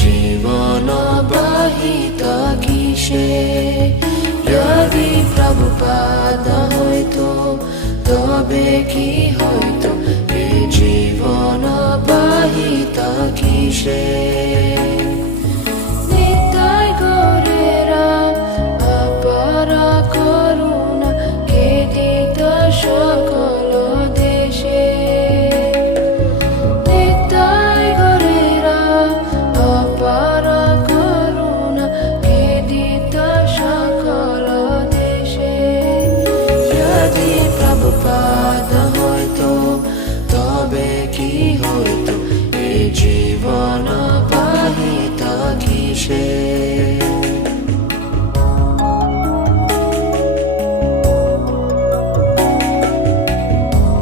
জীবন বাহিতা কিসে যদি প্রভুপাদ হইতো তবে কি হইতো এ জীবন বাহিতা কিসে।